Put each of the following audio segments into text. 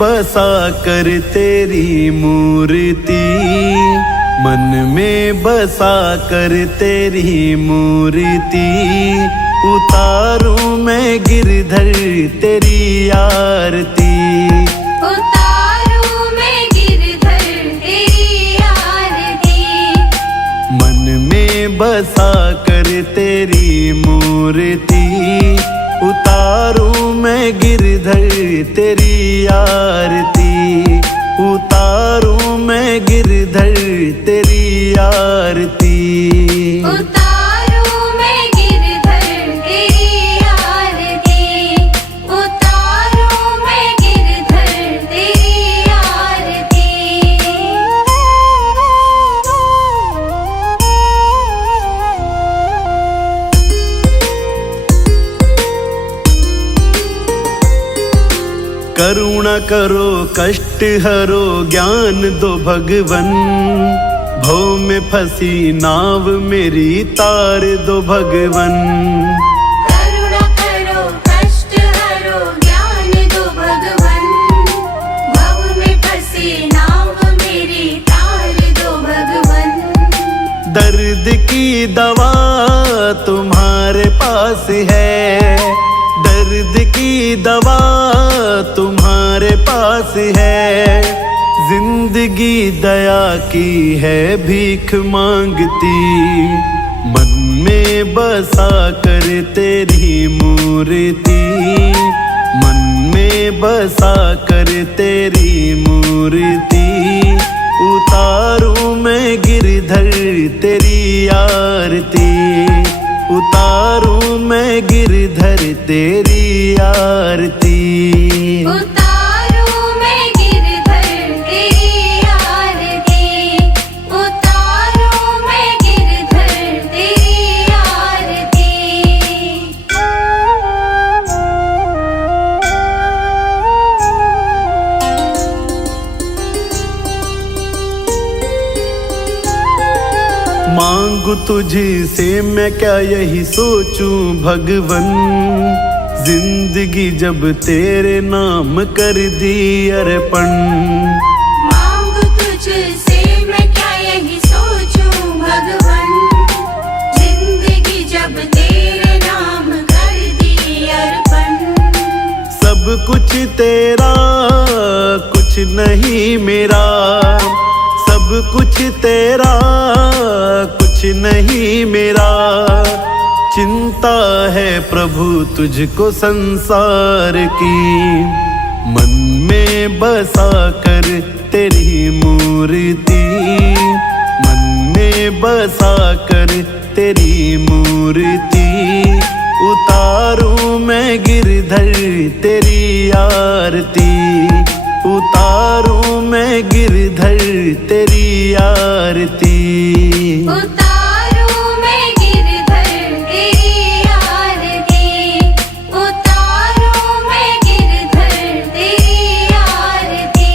बसा कर तेरी मूर्ति, मन में बसा कर तेरी मूर्ति, उतारूं मैं गिरधर तेरी आरती, उतारूं मैं गिरधर तेरी आरती। मन में बसा कर तेरी मूर्ति, उतारूं मैं गिरधर तेरी आरती, उतारूं मैं गिरधर तेरी आरती, उतारूं मैं गिरधर तेरी आरती, उतारूं मैं गिरधर तेरी आरती। करुणा करो कष्ट हरो ज्ञान दो भगवन, भव में फंसी नाव मेरी तार दो भगवन, करुणा करो कष्ट हरो ज्ञान दो भगवन, भव में फंसी नाव मेरी तार दो भगवन। दर्द की दवा तुम्हारे पास है, दर्द की दवा तुम्हारे पास है, जिंदगी दया की है भीख मांगती, मन में बसा कर तेरी मूर्ति, मन में बसा कर तेरी मूर्ति, उतारूं मैं गिरधर तेरी आरती, उतारूं मैं गिरधर तेरी आरती, उतारूं मैं गिरधर तेरी आरती, उतारूं मैं गिरधर तेरी आरती। मांगू तुझसे मैं क्या यही सोचूं भगवन, जिंदगी जब तेरे नाम कर दी अर्पण, मांगू तुझसे मैं क्या यही सोचूं भगवन, जिंदगी जब तेरे नाम कर दी अर्पण। सब कुछ तेरा कुछ नहीं मेरा, सब कुछ तेरा कुछ नहीं मेरा, चिंता है प्रभु तुझको संसार की, मन में बसा कर तेरी मूर्ति, मन में बसा कर तेरी मूर्ति, उतारूं मैं गिरधर तेरी आरती, उतारूं मैं गिरधर तेरी आरती, उतारूं मैं गिरधर तेरी आरती, उतारूं मैं गिरधर तेरी आरती।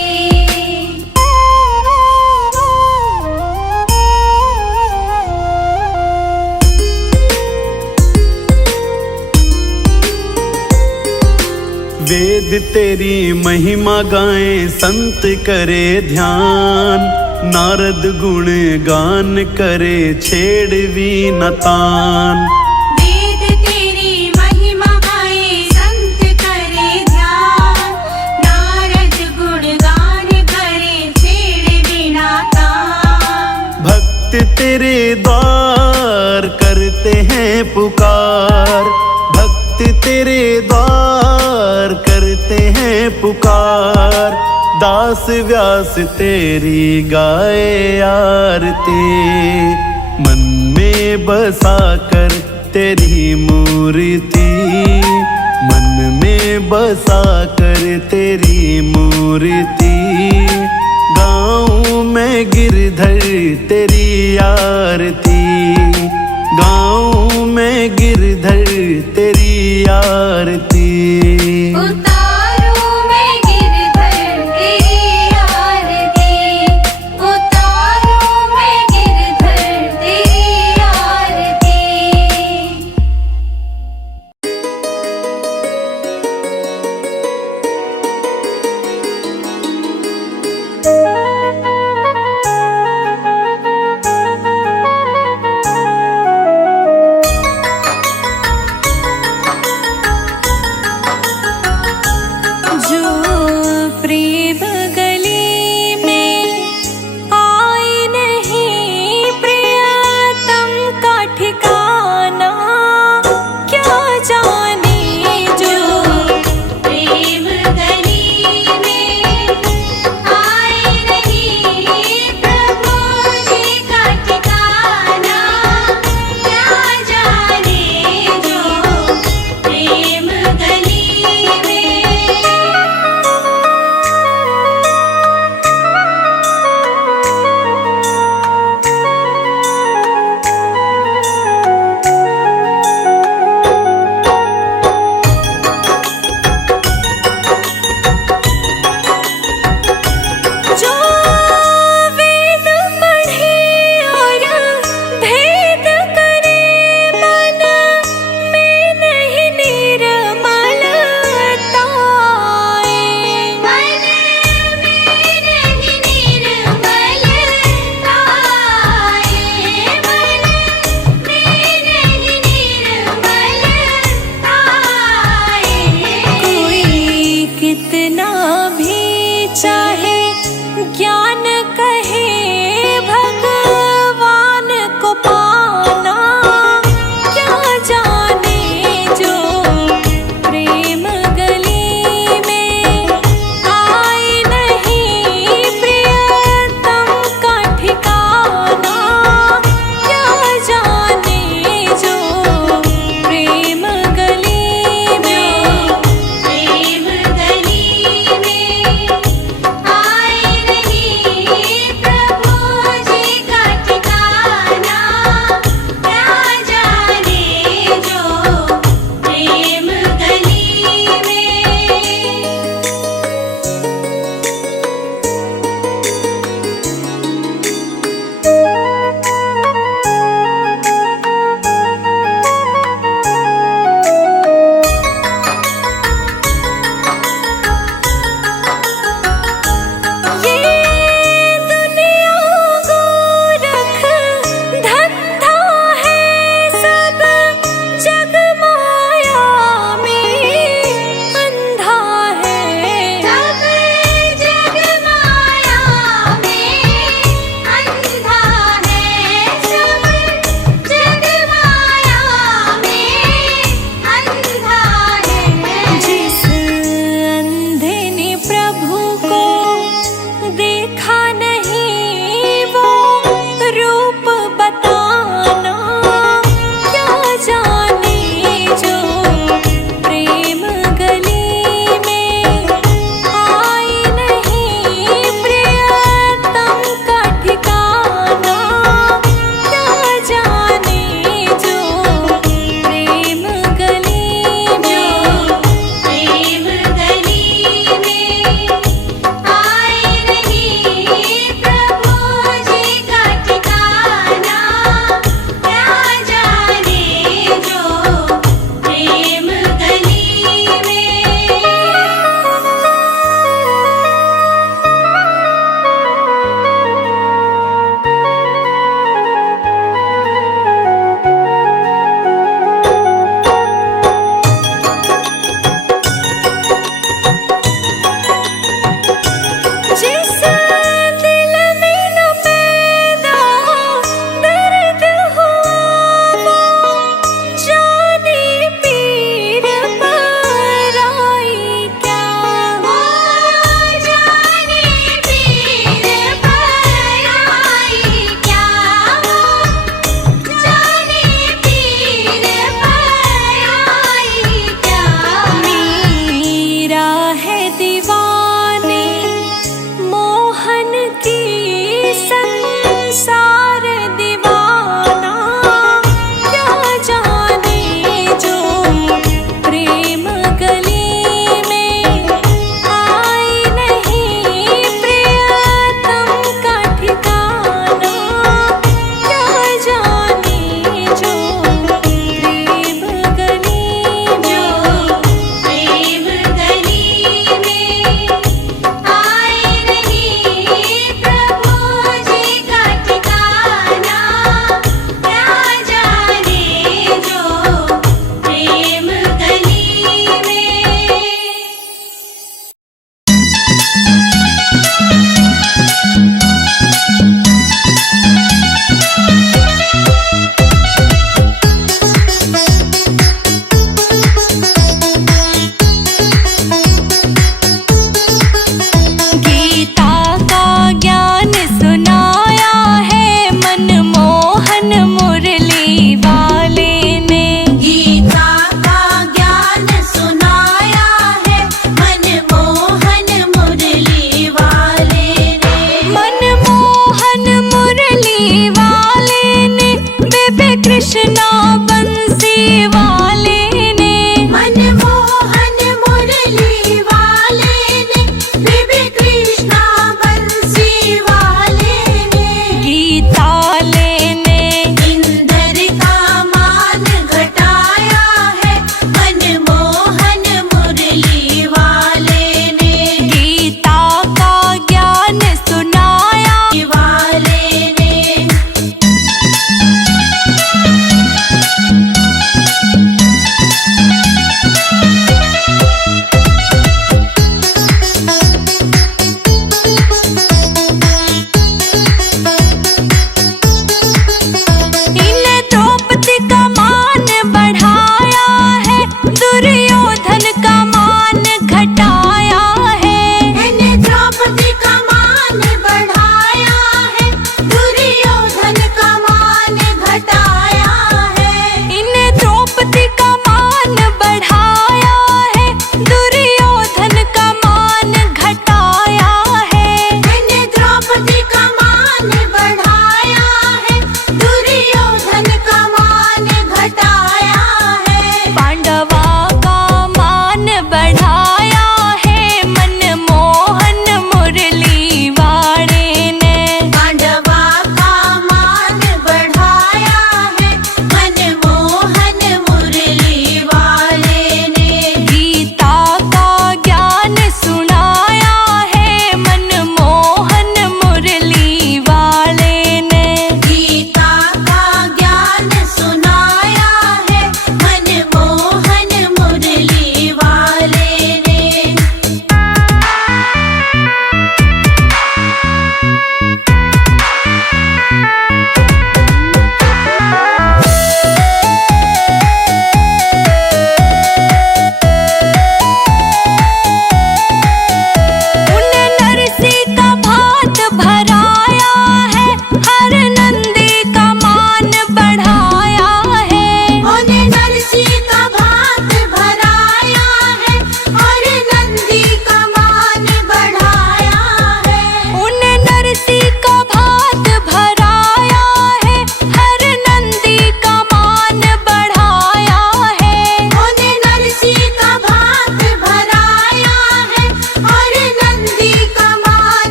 वेद तेरी महिमा गाएं संत करे ध्यान, नारद गुण गान करे छेड़ वीणा तान, वेद तेरी महिमा गाए संत करे ध्यान, नारद गुण गान करे छेड़ वीणा तान। भक्त तेरे द्वार करते हैं पुकार, भक्त तेरे द्वार करते हैं पुकार, दास व्यास तेरी गाए आरती, मन में बसा कर तेरी मूर्ति, मन में बसा कर तेरी मूर्ति, गाऊं मैं गिरधर तेरी आरती, गाऊं मैं गिरधर तेरी आरती, उतारूं मैं गिरधर तेरी आरती, उतारूं मैं गिरधर तेरी आरती।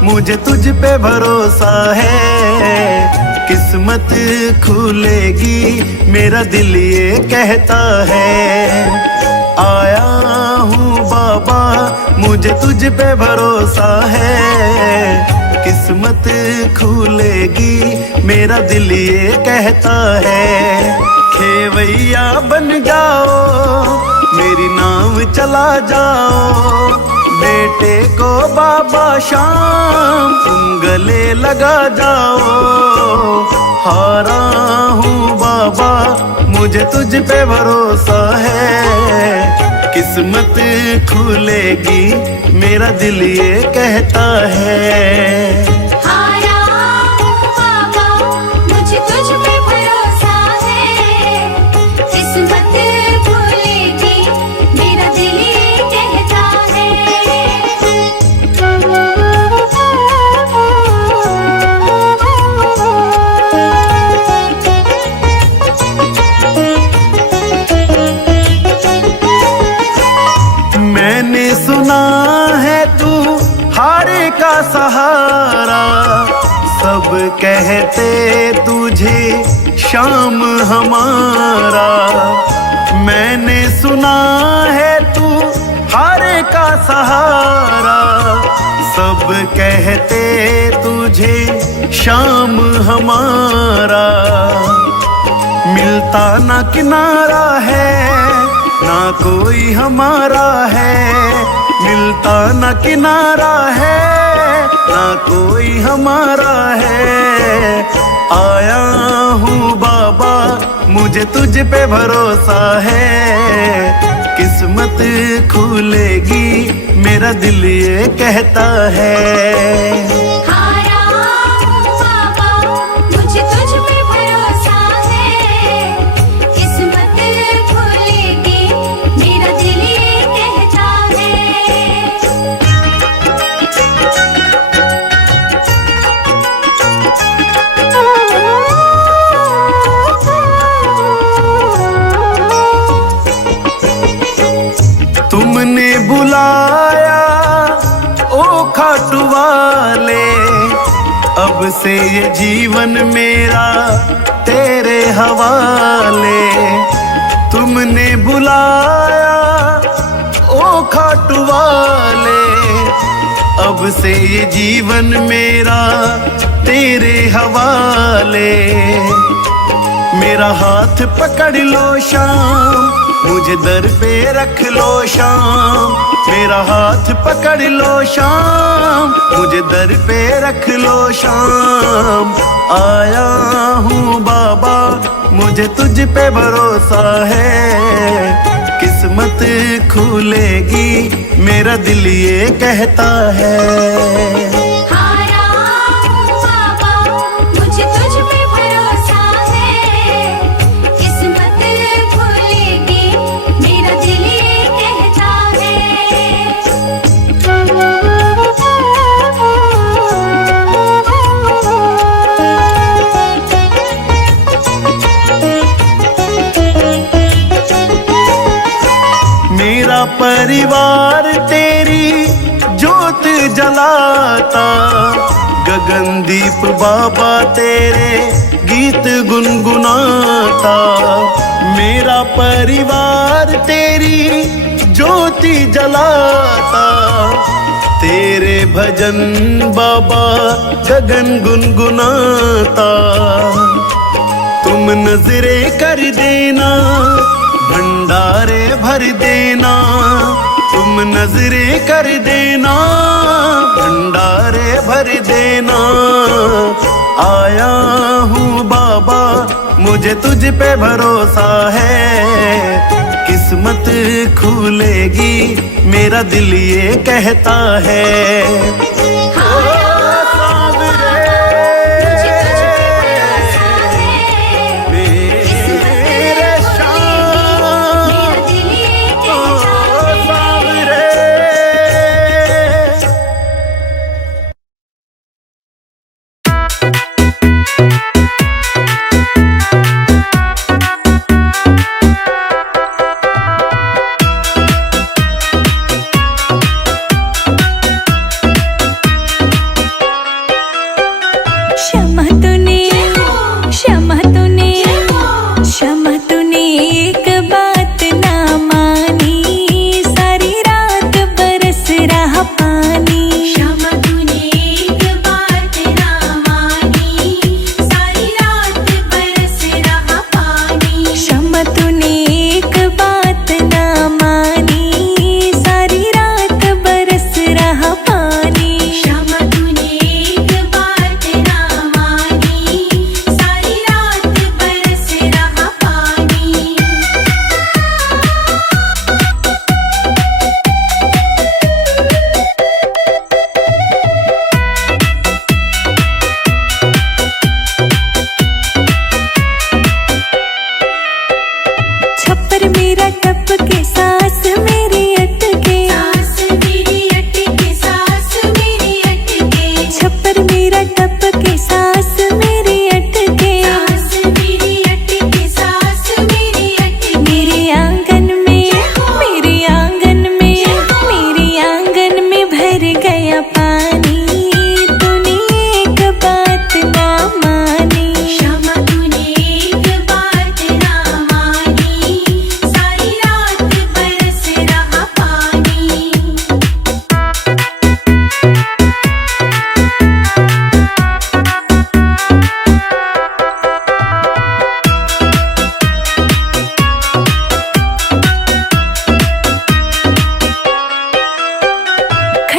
मुझे तुझ पे भरोसा है, किस्मत खुलेगी मेरा दिल ये कहता है। आया हूँ बाबा मुझे तुझ पे भरोसा है, किस्मत खुलेगी मेरा दिल ये कहता है। खेवैया बन जाओ मेरी नाव चला जाओ, बेटे को बाबा शाम तुम गले लगा जाओ। हारा हूँ बाबा मुझे तुझ पे भरोसा है, किस्मत खुलेगी मेरा दिल ये कहता है। कहते तुझे शाम हमारा, मैंने सुना है तू हारे का सहारा। सब कहते तुझे शाम हमारा, मिलता ना किनारा है ना कोई हमारा है, मिलता ना किनारा है ना कोई हमारा है। आया हूँ बाबा मुझे तुझ पे भरोसा है, किस्मत खुलेगी मेरा दिल ये कहता है। आया हूँ बाबा मुझे तुझ पे भरोसा है, किस्मत खुलेगी मेरा दिल ये कहता है। तुमने बुलाया ओ खाटू वाले, अब से ये जीवन मेरा तेरे हवाले। तुमने बुलाया ओ खाटू वाले, अब से ये जीवन मेरा तेरे हवाले। मेरा हाथ पकड़ लो शाम मुझे दर पे रख लो शाम, मेरा हाथ पकड़ लो शाम मुझे दर पे रख लो शाम। आया हूँ बाबा मुझे तुझ पे भरोसा है, किस्मत खुलेगी मेरा दिल ये कहता है। आया हूँ बाबा मुझे तुझ पे भरोसा है, किस्मत खुलेगी मेरा दिल ये कहता है। मेरा परिवार तेरी जोत जलाता, गगनदीप बाबा तेरे गीत गुनगुनाता। मेरा परिवार तेरी ज्योति जलाता, तेरे भजन बाबा गगन गुनगुनाता। तुम नजरे कर देना भंडारे भर देना, तुम नजरे कर देना भंडारे भर देना। आया हूँ बाबा मुझे तुझ पे भरोसा है, किस्मत खुलेगी मेरा दिल ये कहता है।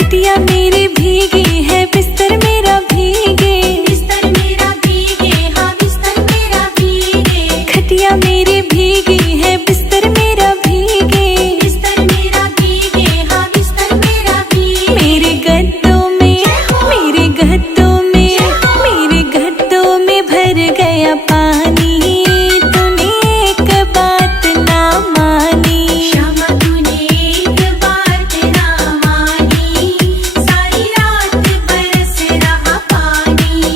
खटिया मेरी भीगी है, बिस्तर मेरा भीगे, बिस्तर मेरा भीगे, हाँ बिस्तर मेरा भीगे। खटिया मेरी भीगी है, बिस्तर मेरा भीगे, बिस्तर मेरा भीगे, हाँ बिस्तर मेरा भीगे। मेरे गद्दों में, मेरे गद्दों में, मेरे गद्दों में भर गया पानी, तूने एक बात ना मानी। श्यामा तूने एक बात ना मानी, सारी रात बरस रहा पानी।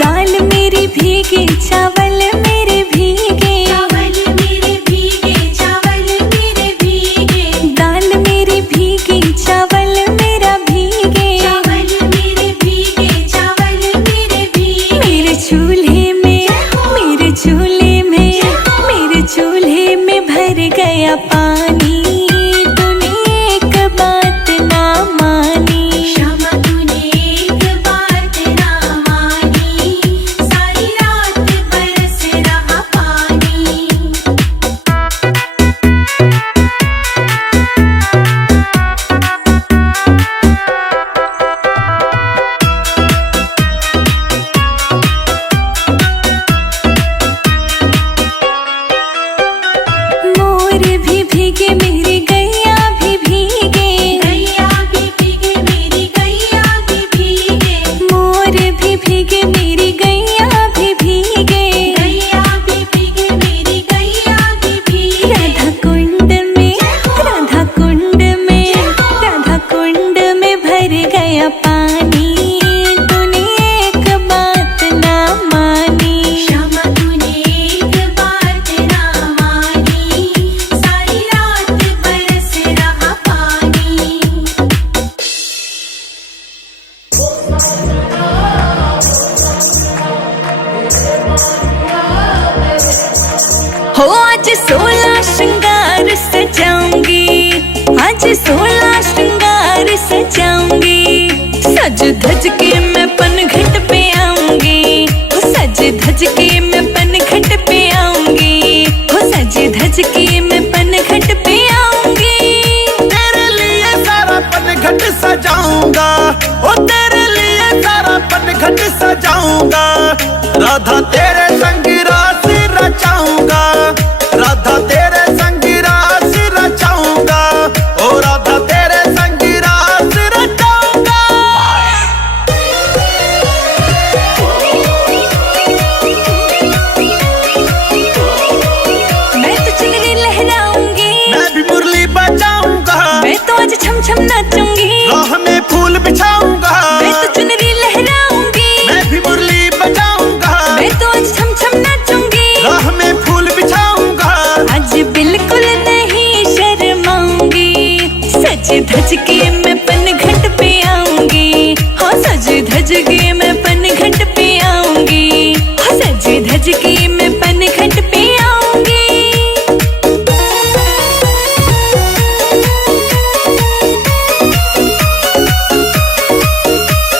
दाल मेरी भीगी, चावल मेरे भीगे, चावल मेरे भीगे, चावल मेरे भीगे। दाल मेरी भीगी, चावल मेरा भीगे, चावल मेरे भीगे, चावल मेरे भीगे। मेरे चूल्हे में, मेरे चूल्हे में, मेरे चूल्हे में भर गया पानी, तूने एक बात ना मानी। श्यामा तूने एक बात ना मानी, सारी रात बरस रहा पानी। मोर भी भीगे, मेरी गैया भी भीगे, गैया भी भीगे, मेरी गैया भी भीगे। मोर भी भीगे, मेरी गैया भी भीगे, गैया भी भीगे, मेरी गैया भी भीगे। राधा कुंड में, राधा कुंड में, राधा कुंड में भर गया पानी, तूने एक बात ना मानी। श्यामा तूने एक बात ना मानी, सारी रात बरस रहा पानी। हो आज 16 श्रृंगार सजाऊंगी, आज 16 श्रृंगार सजाऊंगी, सज धज के मैं पनघट पे आऊंगी, हो सज धज के मैं पनघट पे आऊंगी, हो सज धज के मैं पनघट पे आऊंगी। तेरे लिए सारा पनघट सजाऊंगा, ओ तेरे लिए सारा पनघट सजाऊंगा, राधा तेरे संग रास रचाऊंगा, राधा तेरे संग रास रचाऊंगा, ओ राधा तेरे संग रास रचाऊंगा। मैं तो चुनरी लहराऊंगी, मैं भी मुरली बजाऊंगा, मैं तो आज छम छम नाचूंगी, राह में फूल बिछाऊंगा, मैं तो चुनरी लहराऊंगी, मैं भी मुरली बजाऊंगा, मैं तो आज छम छम नाचूंगी, राह में फूल बिछाऊंगा। आज बिल्कुल नहीं शर्माऊंगी, सज धज के मैं पनघट पे आऊंगी, हो सज धज के मैं पनघट पे आऊंगी, हो सज धज के मैं पनघट पे आऊंगी।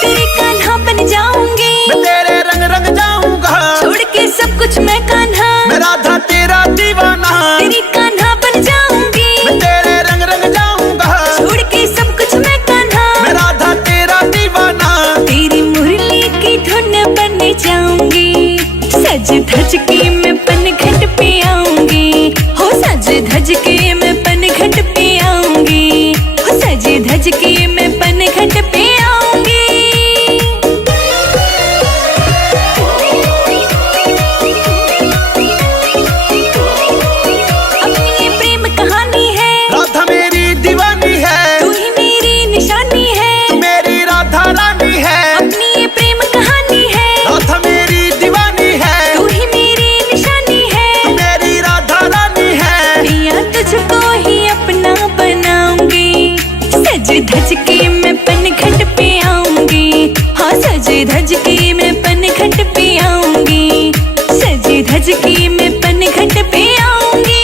तेरे कान्हा बन जाऊंगी, मैं तेरे रंग रंग जाऊंगा, छोड़ के सब कुछ मैं कान्हा, मैं राधा तेरा दीवाना, तेरी कान्हा बन जाऊंगी, मैं तेरे रंग रंग जाऊंगा, छोड़ के सब कुछ मैं कान्हा, मैं राधा तेरा दीवाना। तेरी मुरली की धुन बन जाऊंगी, सज धज के मैं पनघट पे आऊंगी, हो सज धज के मैं पनघट पे आऊंगी, हो सज धज के मैं पनघट पे आऊंगी। अपनी ये प्रेम कहानी है, राधा मेरी दीवानी है, तू ही मेरी निशानी है, तू मेरी राधा रानी है, अपनी ये प्रेम कहानी है, राधा मेरी दीवानी है, तू ही मेरी निशानी है, तू मेरी राधा रानी है। पिया तुझको ही अपना बनाऊंगी, सज धज के मैं पनघट पे आऊंगी, हाँ सज धज के मैं पनघट पे आऊंगी, सज धज के मैं पनघट पे आऊंगी।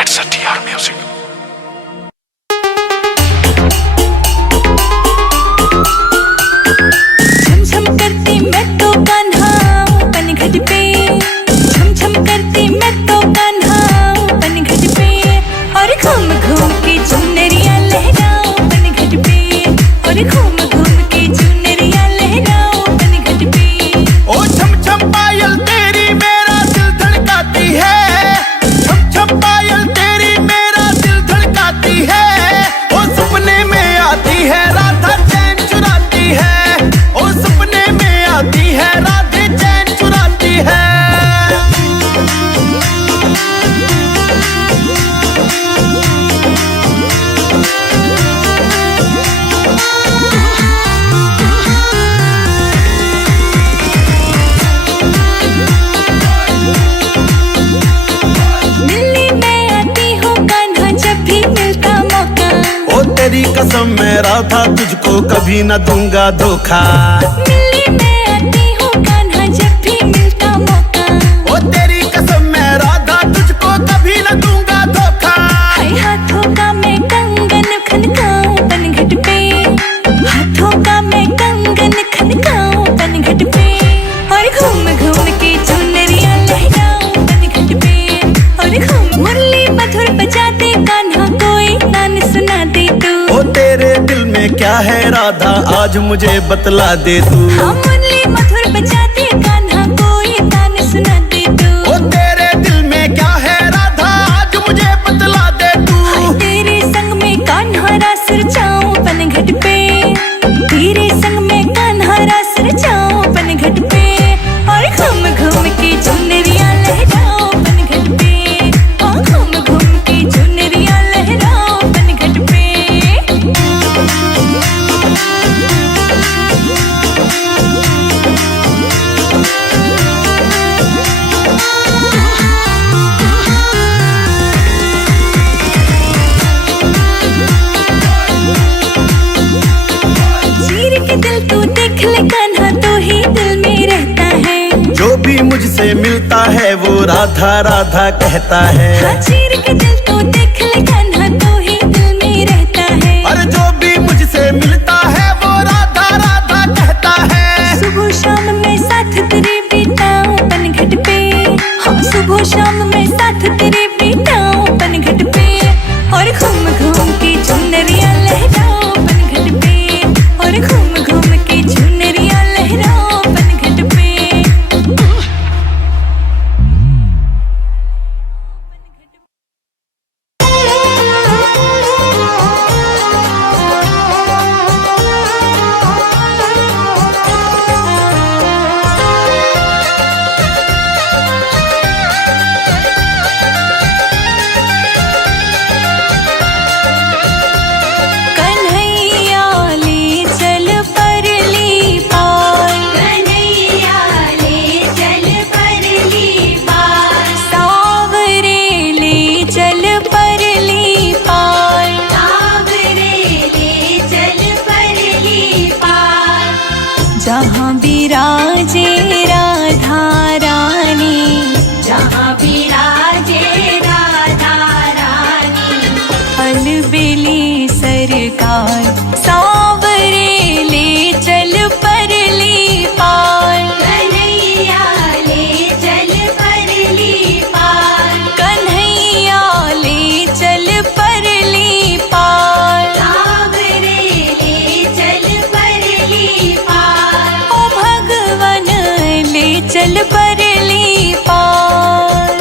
It's a TR Music. कसम मैं राधा तुझको कभी न दूंगा धोखा। मिलने मैं आती हूँ कान्हा जब भी मिलता मौका। ओ तेरी कसम मैं राधा तुझको कभी न दूंगा धोखा। हाय हाथों का मैं कंगन खनकाऊं पनघट पे, हाथों का मैं कंगन खनकाऊं पनघट पे, और घूम घूम के चुनरिया लहराऊं पनघट पे, और घूम मुरली मधुर बजाते कान्हा कोई तान सुना दे तू। ओ तेरे दिल में क्या है राधा आज मुझे बतला दे तू। हाँ मुरली मधुर बजाते कान्हा कोई तान सुना दे तू। ओ तेरे दिल में क्या है राधा आज मुझे बतला दे तू। हाय तेरे संग में कान्हा रास रचाऊं पनघट पे, तेरे संग में कान्हा रास रचाऊं पनघट पे, और घूम घूम के चुनरिया लहराऊं पनघट पे, हाँ घूम घूम के चुनरिया लहराऊं पनघट पे। चीर के दिल तू देख ले कान्हा तो ही दिल में रहता है। जो भी मुझसे मिलता है वो राधा राधा कहता है। हाँ चीर के दिल तू देख ले कान्हा तो ही दिल में रहता है। अरे जो भी मुझसे मिलता है वो राधा राधा कहता है। सुबह शाम में साथ तेरे बिताऊं पनघट पे, हाँ सुबह शाम में साथ तेरे बिताऊं पनघट पे, और घूम घूम के चुनरिया लहराऊं पनघट पे, और घूम घूम के चुनरिया लहराऊं पनघट पे। कन्हैया ले चल परली पार, कन्हैया ले चल परली पार, सावरे ले चल परली पार, सावरे ले चल परली पार, जहाँ बिराजे राधा रानी, जहाँ विराजे राधा रानी, अलबेली सरकार, सावरे ले चल परली पार, कन्हैया ले चल परली पार, कन्हैया ले चल परली पार, सावरे ले चल परली पार, ओ भगवन ले चल परली पार।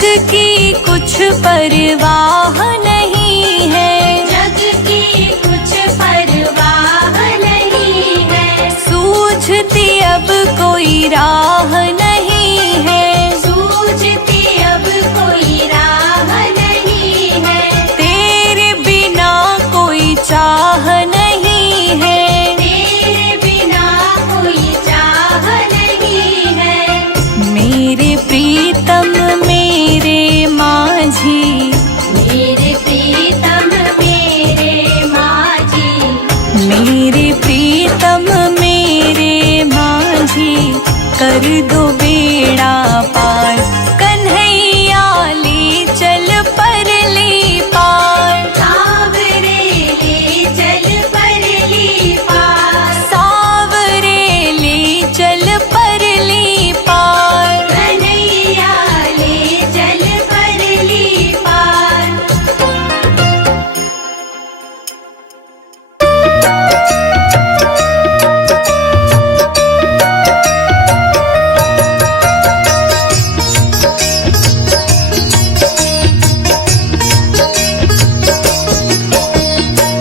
जग की कुछ परवाह नहीं है, जग की कुछ परवाह नहीं है, सूझती अब कोई राह नहीं है, सूझती अब कोई राह नहीं है, तेरे बिना कोई चाह नहीं है, तेरे बिना कोई चाह नहीं है। मेरे प्रीतम मेरे माझी, मेरे प्रीतम मेरे माझी, मेरे प्रीतम मेरे माझी, कर दो बेड़ा पार, कन्हैया ले चल परली पार, सावरे ले चल परली पार, सावरे ले चल परली पार, कन्हैया ले चल परली पार।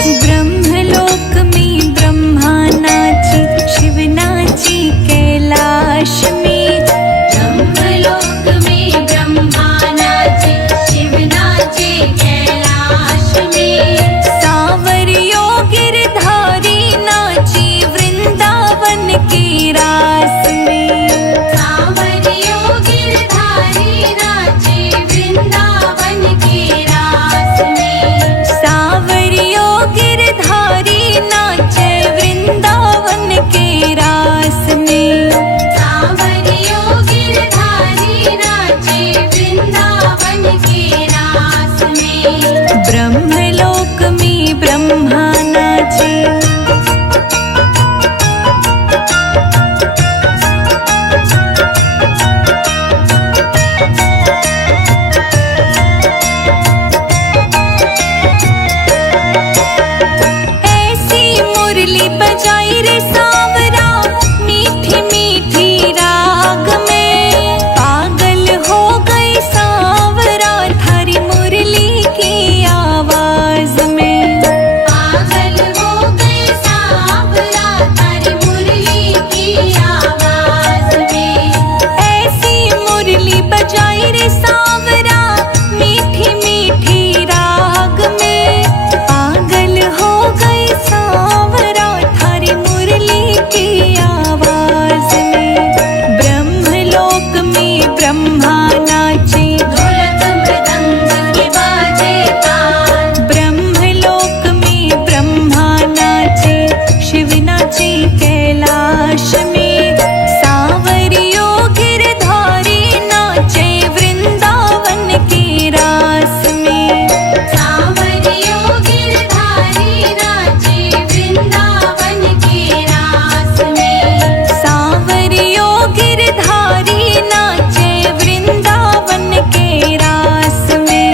ब्रह्मलोक में ब्रह्मा नाची, शिव नाची कैलाश में, ब्रह्मलोक में ब्रह्मा नाचे, शिव नाचे कैलाश में, सावरियो गिरधारी नाची वृंदावन के रास में, सावरियो गिरधारी नाचे वृंदावन के रास में, सावरियो गिरधारी नाचे वृंदावन के रास में, सावरियो गिरधारी नाचे वृंदावन के रास में, ब्रह्मलोक में ब्रह्मा नाचे, ऐसी मुरली बजाई रे सांवरा, मीठी मीठी राग में, पागल हो गई सांवरा थारी मुरली की आवाज में, पागल हो गई सांवरा थारी मुरली की आवाज में, ऐसी मुरली बजाई रे सांवरा, मीठी मीठी राग में, पागल हो गई सांवरा थारी मुरली की आवाज में, ब्रह्मलोक में ब्रह्मा नाचे, ढोलक मृदंग के बाजे ताल, ब्रह्मलोक में ब्रह्मा नाचे, शिव नाचे कैलाश में, सावरियो गिरधारी नाचे वृंदावन के रास में, सावरियो गिरधारी नाचे वृंदावन के रास में, सावरियो गिरधारी नाचे वृंदावन के रास में,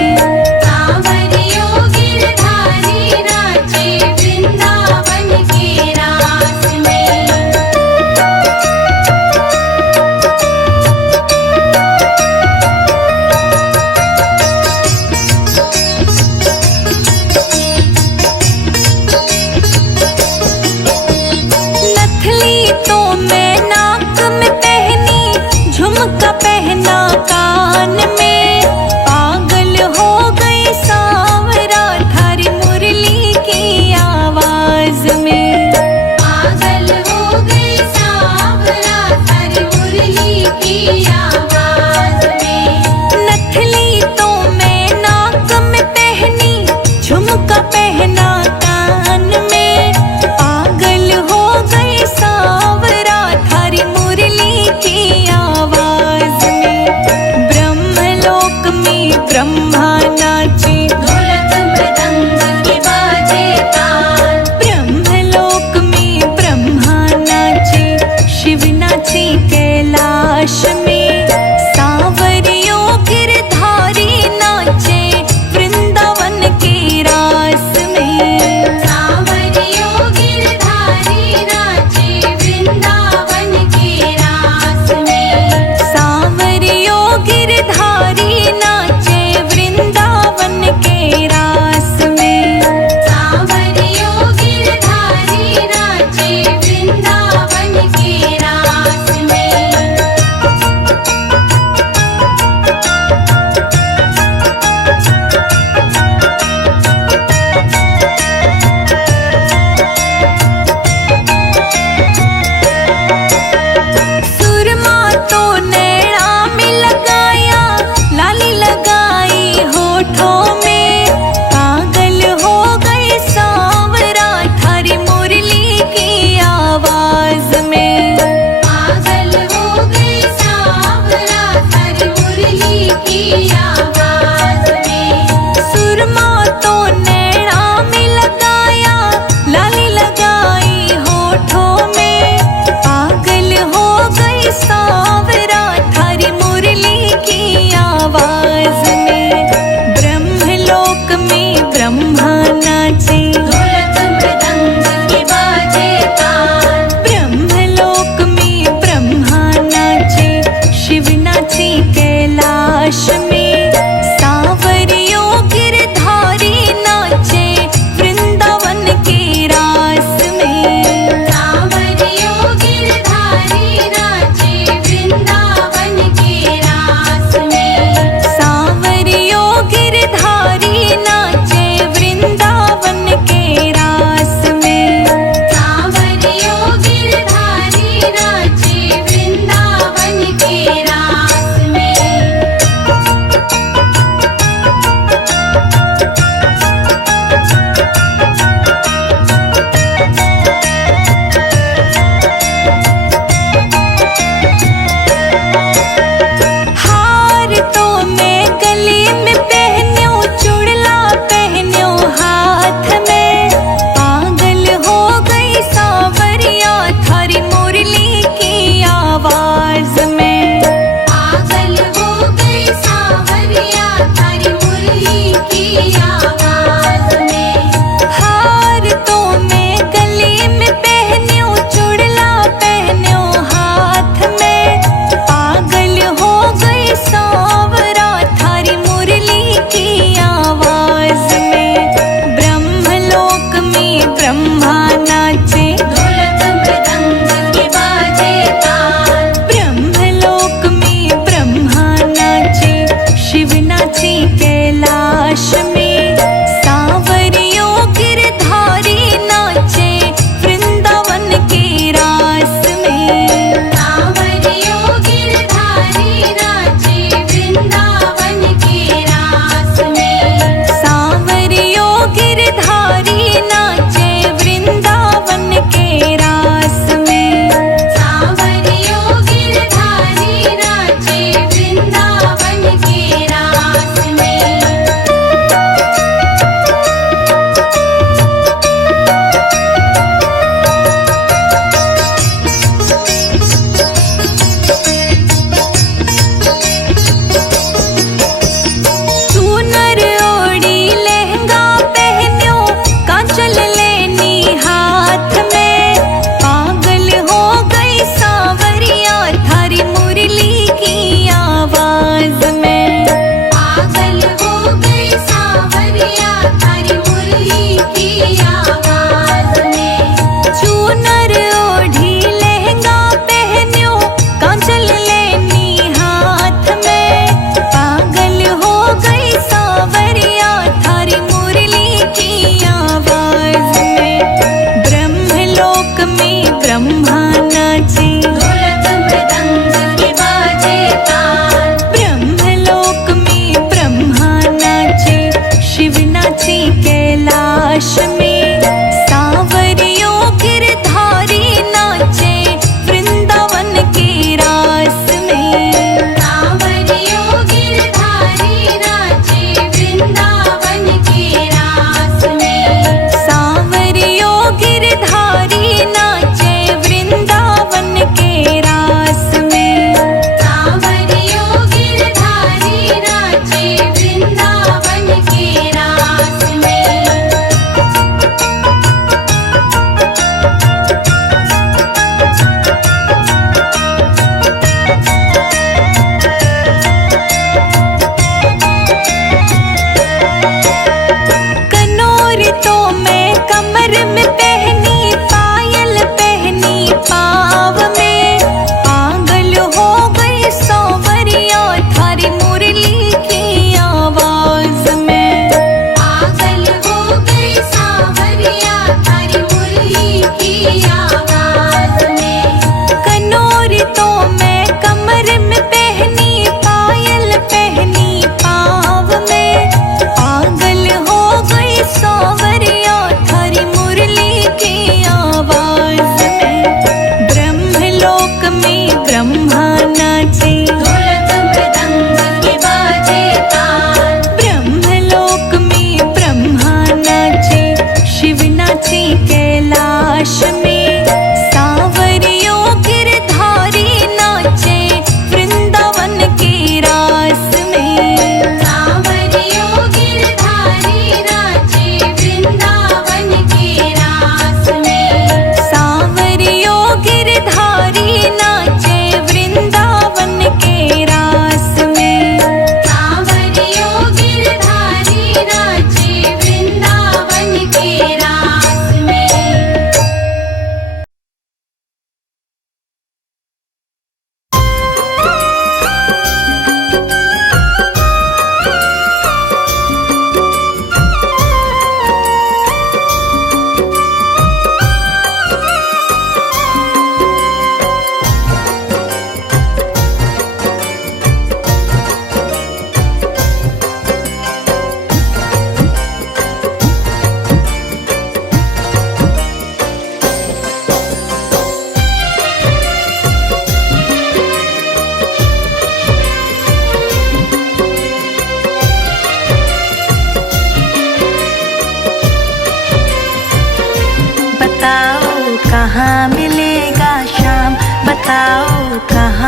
सावरियो गिरधारी नाचे वृंदावन के रास में। नथली तो मैं नाक में पहनी, झुमका पहना कान में, पागल हो गई सांवरा थारी मुरली की आवाज में, पागल हो गई सांवरा थारी मुरली की आवाज में, नथली तो मैं नाक में पहनी, झुमका पहना कान में, पागल हो गई सांवरा थारी मुरली की आवाज में, ब्रह्मलोक में ब्रह्मा नाचे, ढोलक मृदंग के बाजे ताल, ब्रह्मलोक में ब्रह्मा नाचे, शिव नाचे कैलाश में, सावरियो गिरधारी नाचे वृंदावन के रास में, सावरियो गिरधारी नाचे वृंदावन के रास में, सावरियो गिरधारी नाचे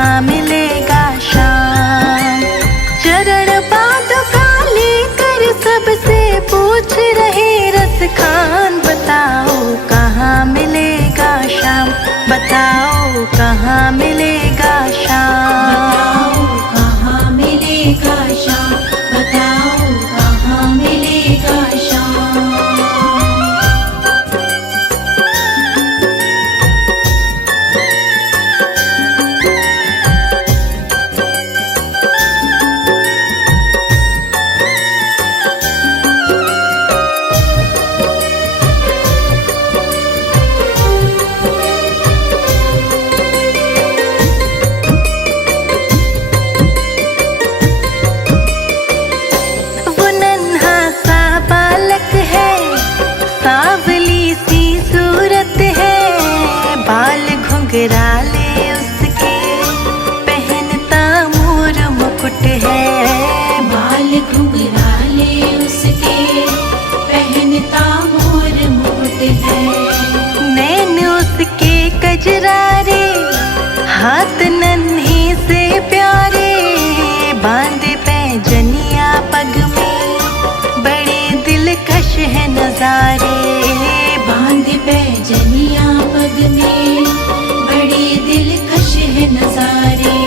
कहाँ मिलेगा शाम। चरण पादुका लेकर सबसे पूछ रहे रस खान, बताओ कहाँ मिलेगा शाम, बताओ कहाँ मिलेगा शाम। बताओ कहाँ मिलेगा शाम, बताओ कहाँ मिलेगा शाम। वो नन्हा सा बालक है, सांवली सी सूरत है, बाल घुंघराले उसके, पहनता मोर मुकुट है। बाल घुंघराले उसके, पहनता मोर मुकुट है। नैन उसके कजरारे, हाथ नन्हे से प्यारे, बांधे पैजनिया पग में, बड़े दिलकश है नजारे। बांध पैजनिया पग में, बड़े दिलकश है नजारे।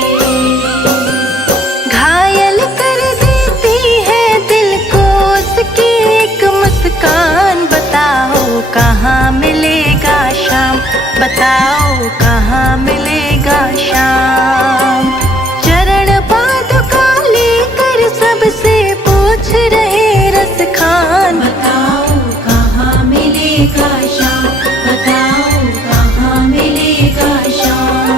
घायल कर देती है दिल को उसकी एक मुस्कान, बताओ कहाँ मिलेगा शाम, बताओ कहाँ मिलेगा शाम। चरण पादुका लेकर सबसे पूछ रहे रस खान, बताओ कहाँ मिलेगा शाम, बताओ कहाँ मिलेगा शाम।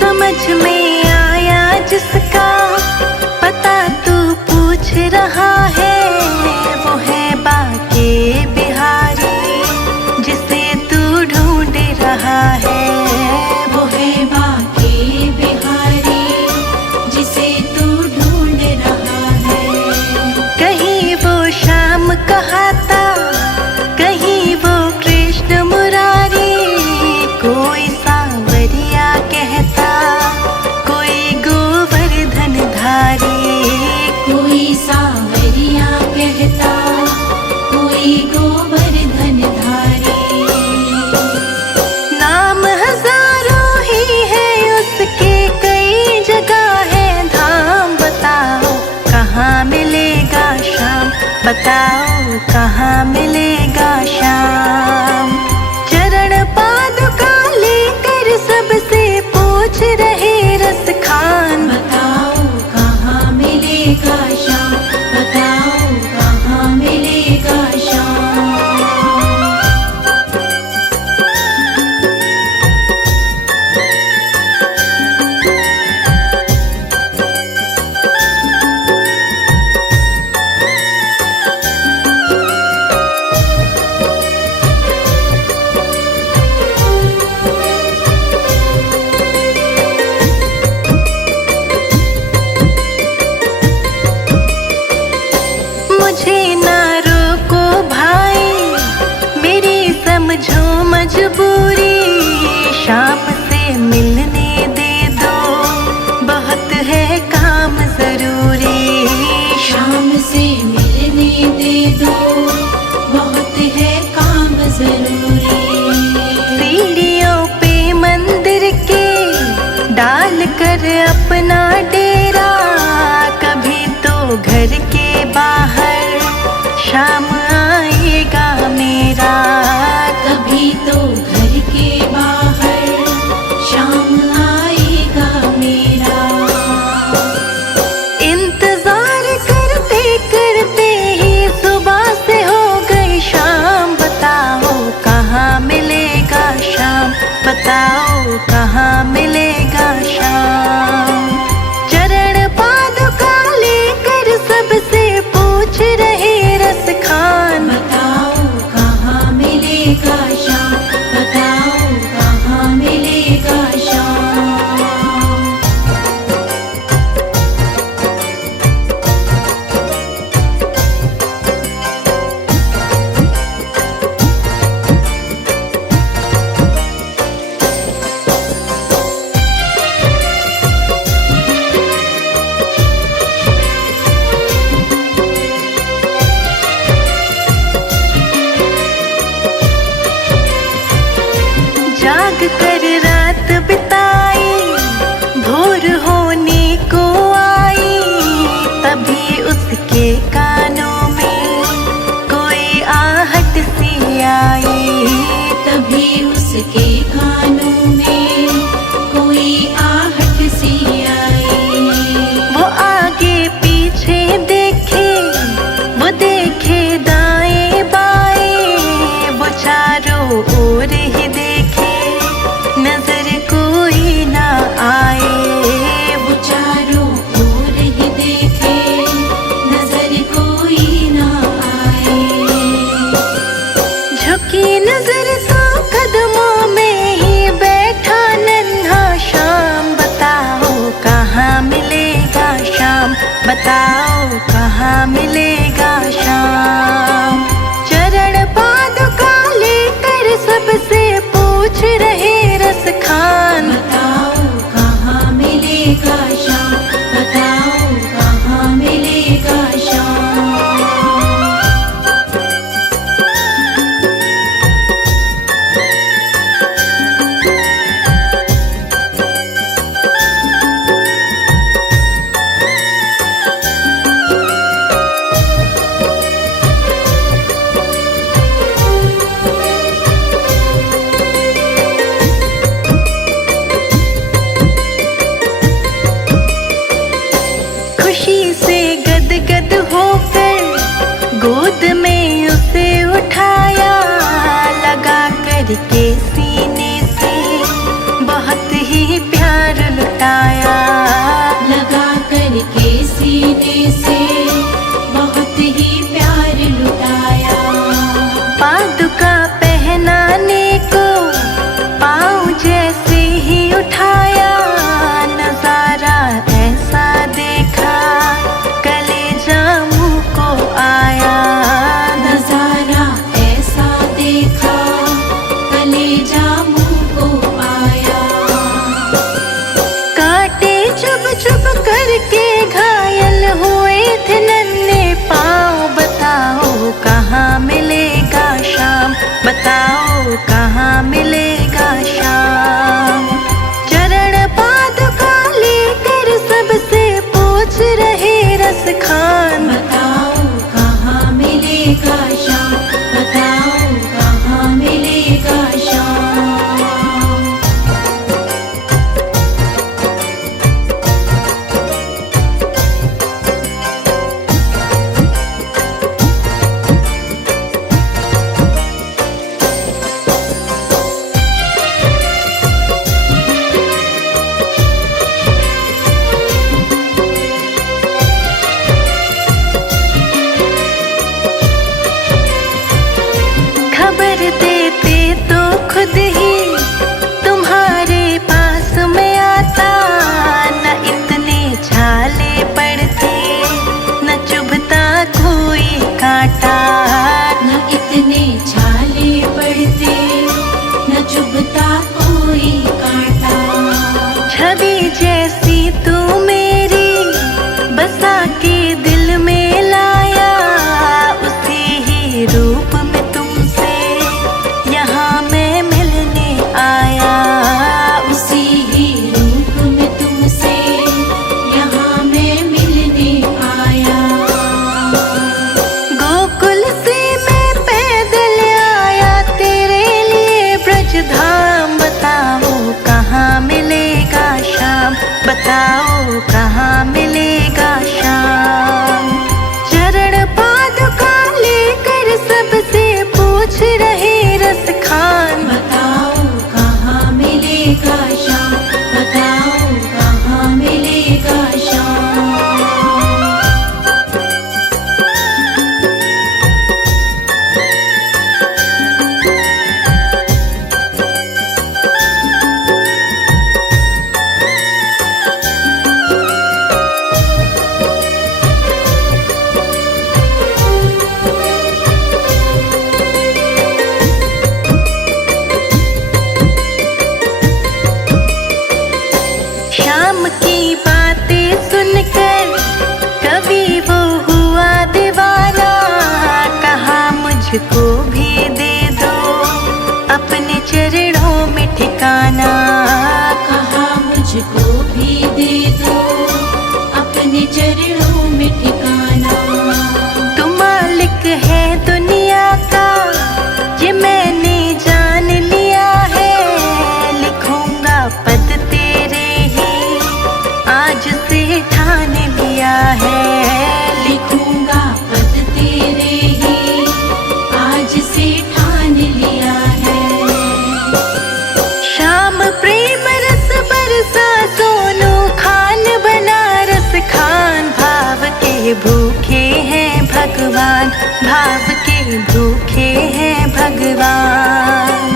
समझ में आया जिसका पता तू पूछ रहा है, वो है बाके बिहारी जिसे तू ढूंढ रहा है। वो है बाके बिहारी जिसे तू ढूंढ रहा है। कहीं वो श्याम कहाता, कहीं वो कृष्ण मुरारी, कोई सांवरिया कहता, कोई गोवर्धन धारी। कोई सांवरिया कहता, कोई गोवर्धन धारी। नाम हजारों ही है उसके, कई जगह है धाम, बताओ कहाँ मिलेगा शाम, बताओ कहाँ मिलेगा शाम। चरण पादुका लेकर सबसे पूछ रहे रस खान, बताओ कहाँ मिलेगा शाम, बताओ कहाँ मिलेगा शाम। जाग कर रात बिताई, भोर होने को आई, तभी उसके कानों में कोई आहट सी आई, तभी उसके कानों में कोई आहट सी आई। वो आगे पीछे देखे, वो देखे दाएं बाएं, वो चारों ओर ही देखे, नजर कोई ना आए, वो चारों ओर ही देखे, नजर कोई ना आए। झुकी नजर तो कदमों में ही बैठा नन्हा शाम, बताओ कहाँ मिलेगा शाम, बताओ कहाँ मिलेगा शाम। चरण पादुका लेकर सबसे पूछ रहे रस खान, बताओ कहाँ मिलेगा शाम, बताओ कहाँ मिलेगा शाम। खुशी से गदगद होकर गोद में उसे उठाया, लगा करके सीने से बहुत ही प्यार लुटाया, लगा करके सीने से बहुत ही प्यार लुटाया। पादुका पहनाने को पाँव जैसे ही उठाया, नजारा ऐसा देखा कलेजा मुँह को आया, नजारा ऐसा देखा कलेजा मुँह को आया। कांटे चुभ चुभ करके घायल हुए थे नन्हे पाँव, बताओ कहाँ मिलेगा शाम, बताओ कहाँ मिलेगा शाम। चरण पादुका लेकर सबसे पूछ रहे रस खान, बताओ कहाँ मिलेगा शाम, बताओ कहाँ मिलेगा शाम। खबर देते तो खुद ही तुम्हारे पास में आता, न इतने छाले पड़ते, न चुभता कोई कांटा, न इतने छाले पड़ते, न चुभता कोई कांटा। छवि जैसी तू मेरी बसा के दिल में लाया, उसी ही रूप में तुमसे यहाँ मैं मिलने आया, उसी ही रूप में तुमसे यहाँ मैं मिलने आया। गोकुल से मैं पैदल आया तेरे लिए ब्रज धाम, बताओ कहाँ मिलेगा शाम, बताओ कहाँ मिलेगा शाम। चरण पादुका लेकर सबसे पूछ रहे रस खान, बताओ कहाँ मिलेगा शाम, बताओ कहाँ मिलेगा शाम। मुझको भी दे दो अपने चरणों में भूखे हैं भगवान, भाव के भूखे हैं भगवान।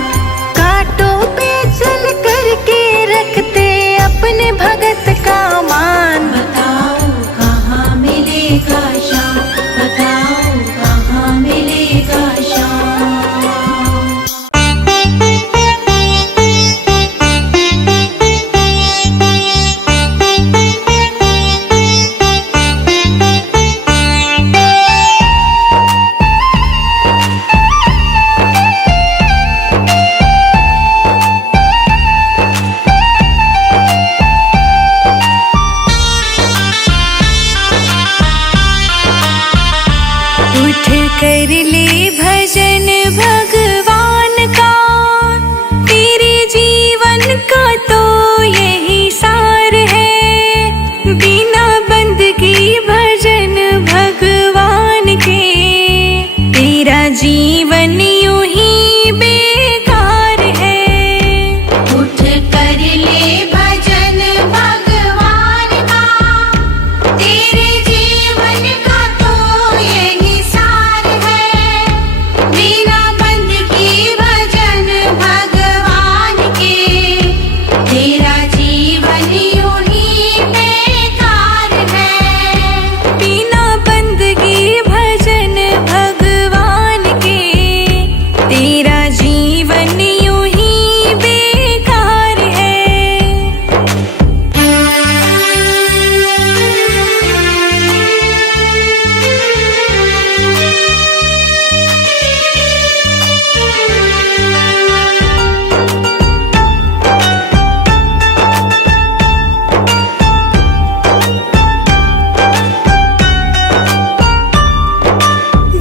कांटों पे चल करके रखते अपने भगत का मान। बताओ कहाँ मिलेगा श्याम, बताओ कहाँ मिलेगा श्याम। उठ कर ले भजन भगवान का, तेरे जीवन का तो यही सार है। बिना बंदगी भजन भगवान के, तेरा जीवन यूं ही बेकार है। उठ कर ले भजन भगवान का, तेरे जीवन का तो यही सार है। बिना बंदगी भजन भगवान के, तेरा जीवन यूं ही बेकार है। बिना बंदगी भजन भगवान के, तेरा जीवन यूं ही बेकार है।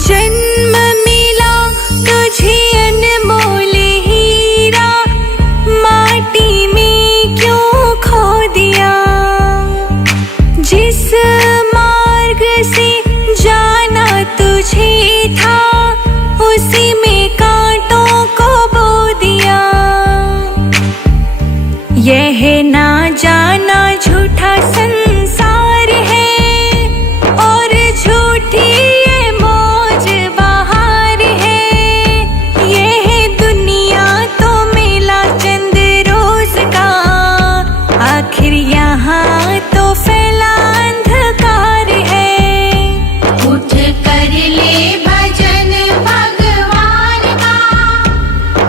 जन्म मिला तुझे अनमोल हीरा, माटी में क्यों खो दिया। जिस मार्ग से जाना तुझे था, उसी में कांटों को बो दिया। यह ना जाना झूठा संसार है, और झूठी ये मौज बहार है। यह दुनिया तो मेला चंद रोज का, आखिर यहाँ तो फैला अंधकार है। उठ कर ले भजन भगवान का,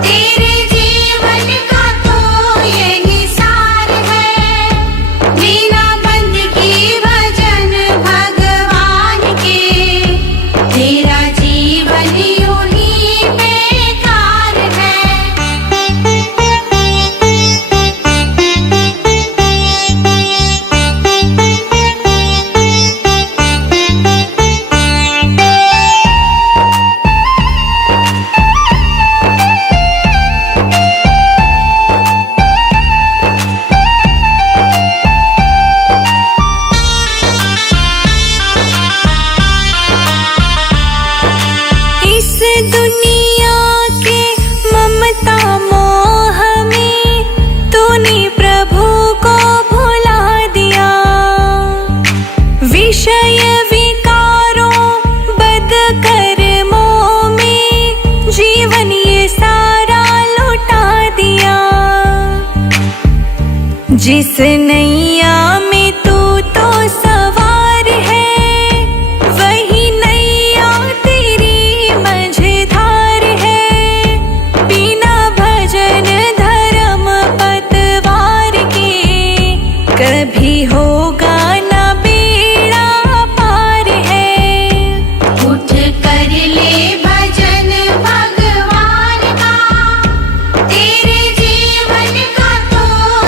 तेरे जीवन का तो यही सार है। बिना बंदगी भजन भगवान के, तेरा जीवन यूं ही बेकार है। इस दुनिया के ममता मोह में, तूने प्रभु को भुला दिया। विषय विकारों बद कर्मों में, जीवन ये सारा लुटा दिया। जिस नैया में तू तो सवार है, वही नैया तेरी मझधार है। बिना भजन धर्म पतवार के, कभी होगा ना बेड़ा पार है। उठ कर ले भजन भगवान का, तेरे जीवन का तो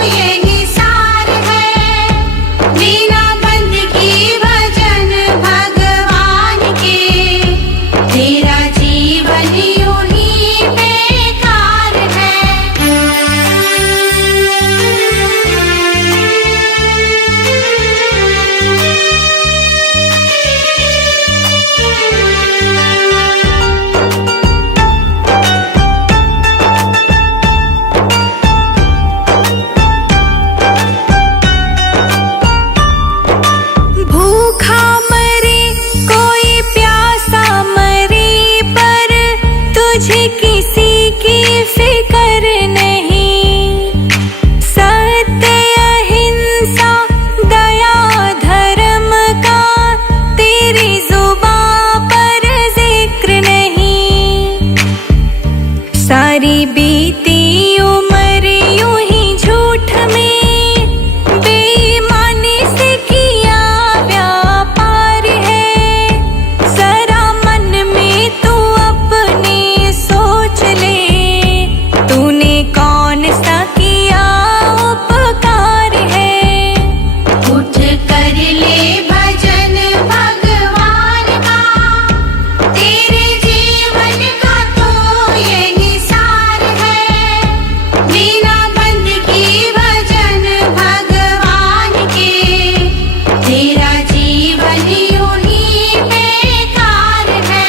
यही सार है। सारी बीती उम्र यूं ही झूठ में बेईमानी से किया व्यापार है। जरा मन में तू अपने सोच ले, तूने कौन सा किया उपकार है। उठ कर ले भजन भगवान का, तेरे जीवन का तो यही सार है। बिना बंद की भजन भगवान के, तेरा जीवन यूं ही बेकार है।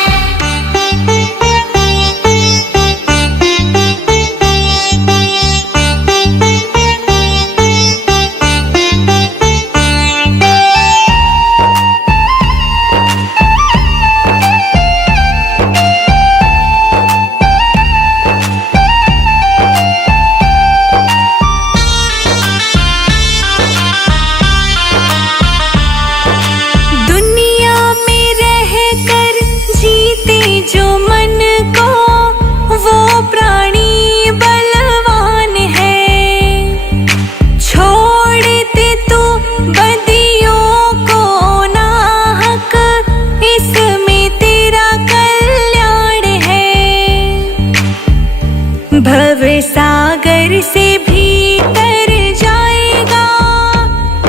दुनिया में रहकर जीते जो मन को, वो प्राणी बलवान है। छोड़ दे तू बदियों को नाहक, इसमें तेरा कल्याण है। भव सागर से भी तर जाएगा,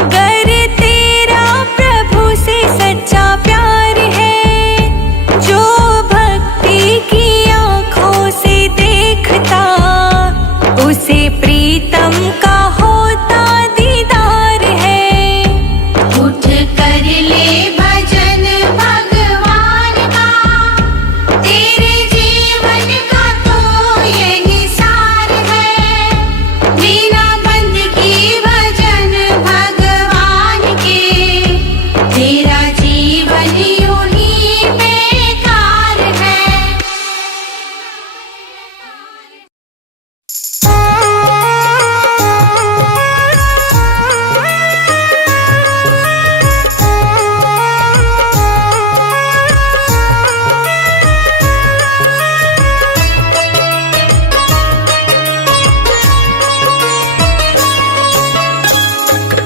गर तेरा प्रभु से सच्चा प्यार है। जो भक्ति की आँखों से देखता, उसे प्रीतम का होता दीदार है। उठ कर ले भजन भगवान का, तेरे जीवन का तो यही सार है। बिना बंद की भजन भगवान के, तेरा जीवन यूं ही बेकार है।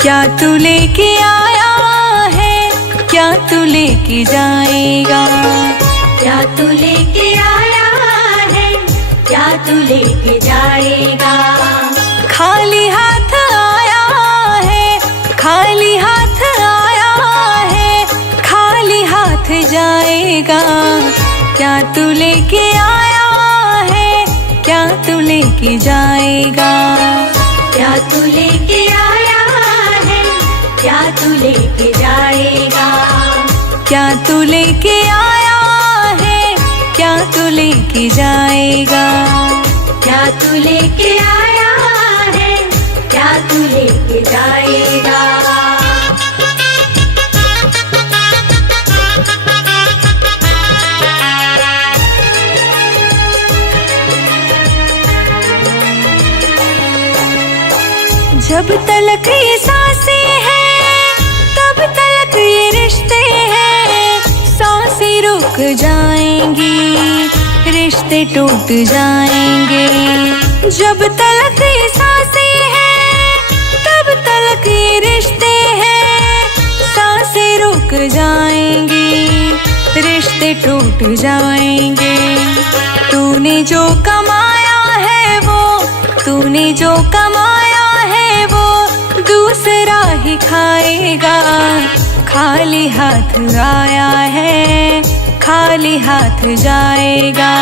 क्या तू लेके आया है, क्या तू लेके जाएगा। क्या तू लेके आया है, क्या तू लेके जाएगा। खाली हाथ आया है, खाली हाथ आया है, खाली हाथ जाएगा। क्या तू लेके आया है, क्या तू लेके जाएगा। क्या तू लेके आया है, क्या तू लेके जाएगा। क्या तू लेके आया है, क्या तू लेके जाएगा। क्या तू लेके आया है, क्या तू लेके जाएगा। जब तलक ये सांसें हैं, तब तलक ये रिश्ते हैं। सांसें रुक जाएंगी, रिश्ते टूट जाएंगे। जब तलक ये सांसें हैं, तब तलक ये रिश्ते हैं। सांसें रुक जाएंगी, रिश्ते टूट जाएंगे। तूने जो कमाया है वो, तूने जो कमाया है वो दूसरा ही खाएगा। खाली हाथ आया है, खाली हाथ जाएगा।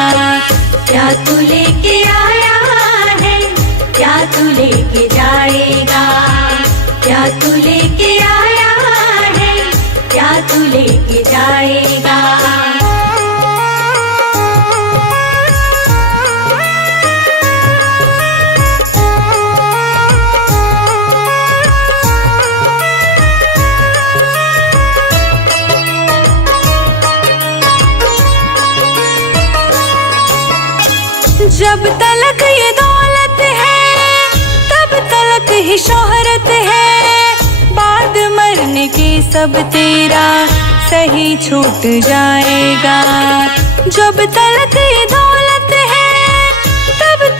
क्या तू लेके आया है, क्या तू लेके जाएगा। क्या तू लेके आया है, क्या तू लेके जाएगा। जब तलक ये दौलत है, तब तलक ही शोहरत है। बाद मरने के सब तेरा सही छूट जाएगा। जब तलक ये दौलत है, तब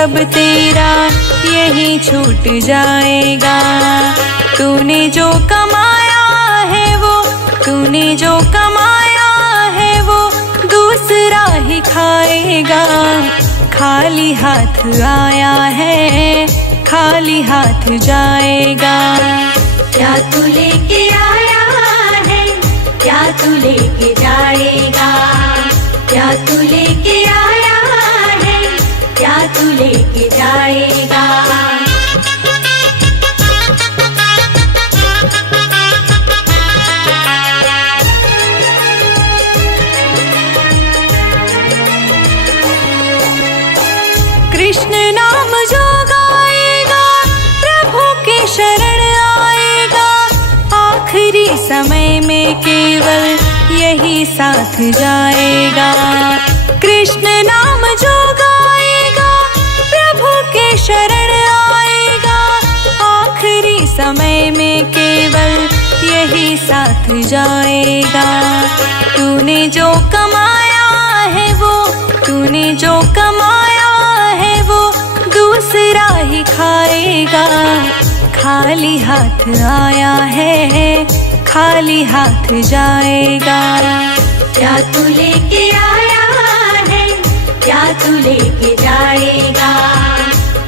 सब तेरा यही छूट जाएगा। तूने जो कमाया है वो, तूने जो कमाया है वो दूसरा ही खाएगा। खाली हाथ आया है, खाली हाथ जाएगा। क्या तू लेके आया है, क्या तू लेके जाएगा। क्या तू लेके आया है, क्या तू लेके जाएगा। कृष्ण नाम जो गाएगा प्रभु के शरण आएगा। आखिरी समय में केवल यही साथ जाएगा। कृष्ण नाम जो गाएगा प्रभु के शरण आएगा। आखिरी समय में केवल यही साथ जाएगा। तूने जो कमाया है वो, तूने जो कमाया है वो दूसरा ही खाएगा। खाली हाथ आया है, खाली हाथ जाएगा। क्या तू लेके आया है, क्या तू लेके जाएगा।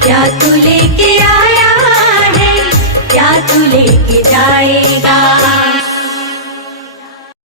क्या तू